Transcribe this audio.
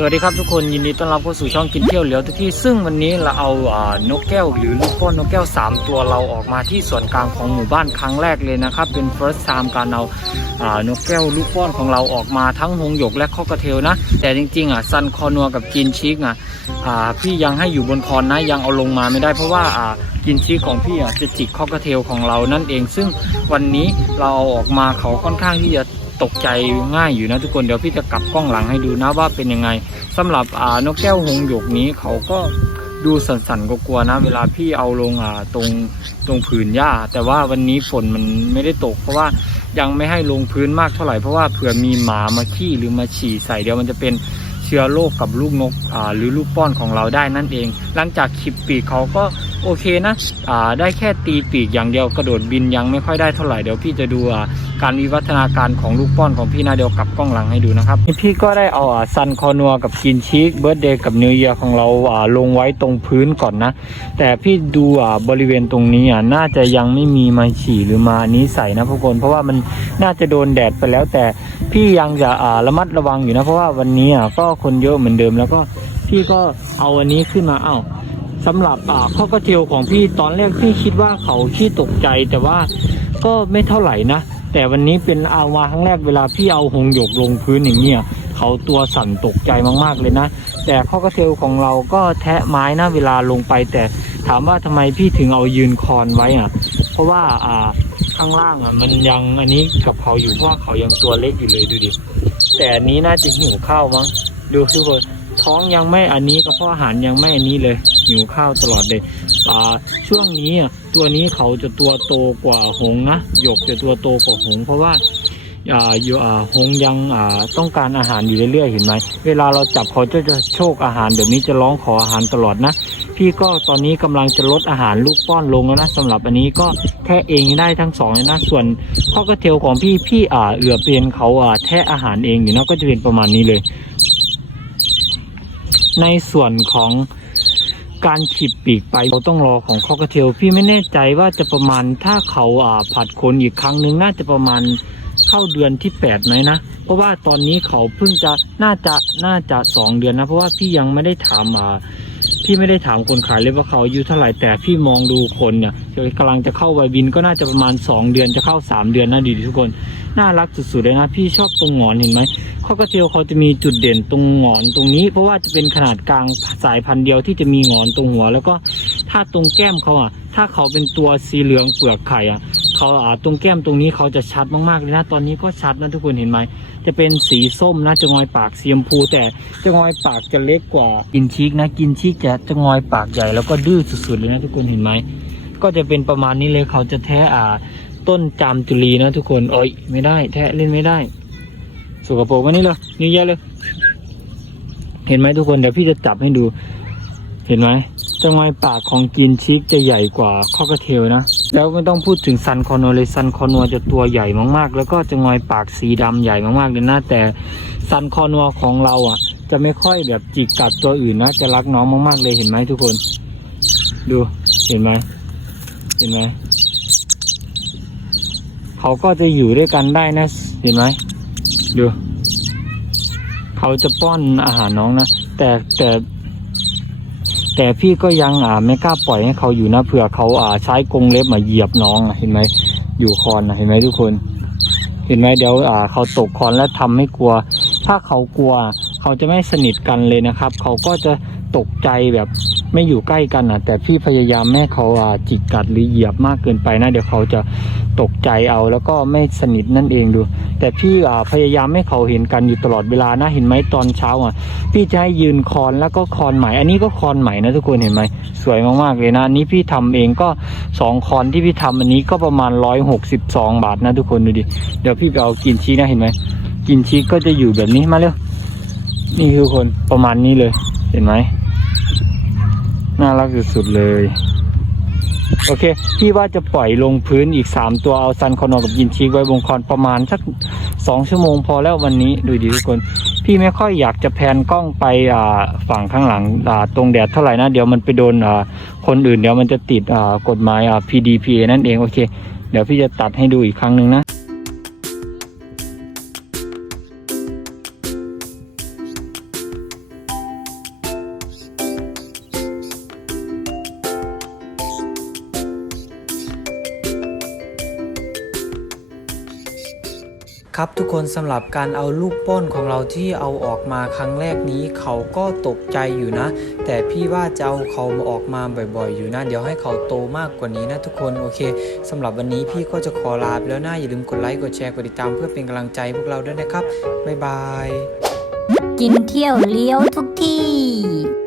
สวัสดีครับทุกคนยินดีต้อนรับเข้าสู่ช่องกินเที่ยวเหลียวทุกที่ซึ่งวันนี้เราเอาอานกแก้วหรือลูกป้อนนกแก้ว 3 ตัวเราออกมาที่ส่วนกลางของหมู่บ้านครั้งแรกเลยนะครับ เป็น first time การเอาอานกแก้วลูกป้อนของเราออกมาทั้งหงหยกและข้อกระเทลนะ แต่จริงๆอะซันคอนัวกับกินชิกอะพี่ยังให้อยู่บนคอนนะยังเอาลงมาไม่ได้เพราะว่าากินชิกของพี่อะจะจิกข้อกระเทลของเรานั่นเอง ซึ่งวันนี้เราเอาออกมาเขาค่อนข้างที่จะ ตกใจง่ายอยู่นะทุกคนเดี๋ยวพี่จะกลับกล้องหลังให้ดูนะว่าเป็นยังไงสำหรับอ่านกแก้วหงหยกนี้เขาก็ดูสั่นๆกลัวๆนะ เวลาพี่เอาลงอ่าตรงตรงผืนหญ้า แต่ว่าวันนี้ฝนมันไม่ได้ตก เพราะว่ายังไม่ให้ลงพื้นมากเท่าไหร่เพราะว่าเผื่อมีหมามาขี้หรือมาฉี่ใส่เดี๋ยวมันจะเป็นเชื้อโรคกับลูกนกอ่าหรือลูกป้อนของเราได้นั่นเอง หลังจากขีบปีกเขาก็โอเคนะอ่าได้แค่ตีปีกอย่างเดียวกระโดดบินยังไม่ค่อยได้เท่าไหร่เดี๋ยวพี่จะดูอ่าการวิวัฒนาการของลูกป้อนของพี่นาเดียวกลับกล้องหลังให้ดูนะครับพี่ก็ได้เอาซันคอนัวกับกินชีกเบิร์ดเดย์กับนิวเยียของเราอ่าลงไว้ตรงพื้นก่อนนะ แต่พี่ดูอ่าบริเวณตรงนี้อะน่าจะยังไม่มีมาฉี่หรือมานี้ใส่นะทุกคนเพราะว่ามันน่าจะโดนแดดไปแล้ว แต่พี่ยังจะอ่าระมัดระวังอยู่นะเพราะว่าวันนี้อะก็คนเยอะเหมือนเดิมแล้วก็พี่ก็เอาวันนี้ขึ้นมาเอ้า สำหรับอ่าข้อกระเทียวของพี่ตอนแรกพี่คิดว่าเขาขี้ตกใจ แต่ว่าก็ไม่เท่าไหร่นะ แต่วันนี้เป็นอามาครั้งแรกเวลาพี่เอาหงหยกลงพื้นอย่างเงี้ยเขาตัวสั่นตกใจมากๆเลยนะ แต่ข้อกระเทียวของเราก็แทะไม้นะเวลาลงไป แต่ถามว่าทำไมพี่ถึงเอายืนคอนไว้อะ เพราะว่าอ่าข้างล่างอะมันยังอันนี้กับเขาอยู่เพราะว่าเขายังตัวเล็กอยู่เลยดูดิแต่อันนี้น่าจะหิวข้าวมั้งดูทุกคนท้องยังไม่อันนี้กระเพาะอาหารยังไม่อันนี้เลย หิวข้าวตลอดเลยอ่าช่วงนี้ตัวนี้เขาจะตัวโตกว่าหงนะหยกจะตัวโตกว่าหง เพราะว่าอ่าอยู่อ่าหงยังอ่าต้องการอาหารอยู่เรื่อยๆเห็นไหมเวลาเราจับเขาจะจะโชคอาหารแบบนี้จะร้องขออาหารตลอดนะ พี่ก็ตอนนี้กำลังจะลดอาหารลูกป้อนลงแล้วนะสำหรับอันนี้ก็แทะเองได้ทั้งสองเลยนะส่วนข้อกระเทียวของพี่พี่อ่าเหลือเป็นเขาอ่าแทะอาหารเองอยู่นะก็จะเป็นประมาณนี้เลย ในส่วนของ การฉีบปีกไปเราต้องรอของคอกเทลพี่ไม่แน่ใจว่าจะประมาณถ้าเขาอ่าผัดคนอีกครั้งหนึ่งน่าจะประมาณเข้าเดือนที่แปดไหมนะเพราะว่าตอนนี้เขาเพิ่งจะน่าจะน่าจะสองเดือนนะ เพราะว่าพี่ยังไม่ได้ถามอ่า พี่ไม่ได้ถามคนขายเลยว่าเขาอายุเท่าไหร่แต่พี่มองดูคนเนี่ยกำลังจะเข้าวัยบินก็น่าจะประมาณสองเดือนจะเข้าสามเดือนนะดีทุกคน น่ารักสุดๆเลยนะ พี่ชอบตรงหงอนเห็นไหมข้อกระเจียวเขาจะมีจุดเด่นตรงหงอนตรงนี้ เพราะว่าจะเป็นขนาดกลางสายพันธุ์เดียวที่จะมีหงอนตรงหัว แล้วก็ถ้าตรงแก้มเขาอะถ้าเขาเป็นตัวสีเหลืองเปลือกไข่อะ เขาอ่าตรงแก้มตรงนี้เขาจะชัดมากๆเลยนะ ตอนนี้ก็ชัดนะทุกคนเห็นไหม จะเป็นสีส้มนะจะงอยปากเสีชมพู แต่จะงอยปากจะเล็กกว่ากินชิกนะ กินชิกจะจะงอยปากใหญ่แล้วก็ดื้อสุดๆเลยนะทุกคนเห็นไหม ก็จะเป็นประมาณนี้เลยเขาจะแท้อ่าต้นจามจุลีนะทุกคนเอ้ยไม่ได้ แทะเล่นไม่ได้สกปรกวันนี้เลยนี่เยอะเลย เห็นไหมทุกคนเดี๋ยวพี่จะจับให้ดู เห็นไหม จะงอยปากของกินชิกจะใหญ่กว่าข้อกระเทลนะ แล้วไม่ต้องพูดถึงซันคอนัวเลยซันคอนัวจะตัวใหญ่มากๆ แล้วก็จะงอยปากสีดำใหญ่มากๆเลยนะแต่ซันคอนัวของเราอะ จะไม่ค่อยแบบจิกกัดตัวอื่นนะจะรักน้องมากๆเลยเห็นไหมทุกคน ดูเห็นไหมเห็นไหมเขาก็จะอยู่ด้วยกันได้นะ เห็นไหมดู เขาจะป้อนอาหารน้องนะแต่แต่ แต่พี่ก็ยังอ่าไม่กล้าปล่อยให้เขาอยู่นะเผื่อเขาอ่าใช้กรงเล็บมาเหยียบน้องเห็นไหมอยู่คอนเห็นไหมทุกคน เห็นไหมเดี๋ยวอ่าเขาตกคอนแล้วทำให้กลัว ถ้าเขากลัว เขาจะไม่สนิทกันเลยนะครับ เขาก็จะตกใจแบบไม่อยู่ใกล้กันอะ แต่พี่พยายามไม่เขาอ่าจิกกัดหรือเหยียบมากเกินไปนะ เดี๋ยวเขาจะ ตกใจเอาแล้วก็ไม่สนิทนั่นเองดู แต่พี่พยายามให้เขาเห็นกันอยู่ตลอดเวลานะเห็นไหมตอนเช้าอะ พี่จะให้ยืนคอนแล้วก็คอนใหม่อันนี้ก็คอนใหม่นะทุกคนเห็นไหมสวยมากๆเลยนะอันนี้พี่ทำเองก็สองคอนที่พี่ทำอันนี้ก็ประมาณร้อยหกสิบสองบาทนะทุกคนดูดิเดี๋ยวพี่ไปเอากินชีนะเห็นไหมกินชีก็จะอยู่แบบนี้มาเร็วนี่คือคนประมาณนี้เลย เห็นไหมน่ารักสุดๆเลย โอเค พี่ว่าจะปล่อยลงพื้นอีก 3 ตัวเอาซันคอนอกับยินชีกไว้บนคอนประมาณสัก2ชั่วโมงพอแล้ววันนี้ดูดีทุกคน พี่ไม่ค่อยอยากจะแพนกล้องไปฝั่งข้างหลังตรงแดดเท่าไหร่นะเดี๋ยวมันไปโดนคนอื่นเดี๋ยวมันจะติดกฎหมาย PDPA นั่นเองโอเค เดี๋ยวพี่จะตัดให้ดูอีกครั้งหนึ่งนะ ครับทุกคนสำหรับการเอาลูกป้นของเราที่เอาออกมาครั้งแรกนี้ เขาก็ตกใจอยู่นะ แต่พี่ว่าจะเอาเขามาออกมาบ่อยๆ อยู่นะ เดี๋ยวให้เขาโตมากกว่านี้นะทุกคนโอเคสำหรับวันนี้พี่ก็จะขอลาไปแล้วนะอย่าลืมกดไลค์กดแชร์กดติดตามเพื่อเป็นกำลังใจพวกเราด้วยนะครับบ๊ายบายกินเที่ยวเลี้ยวทุกที่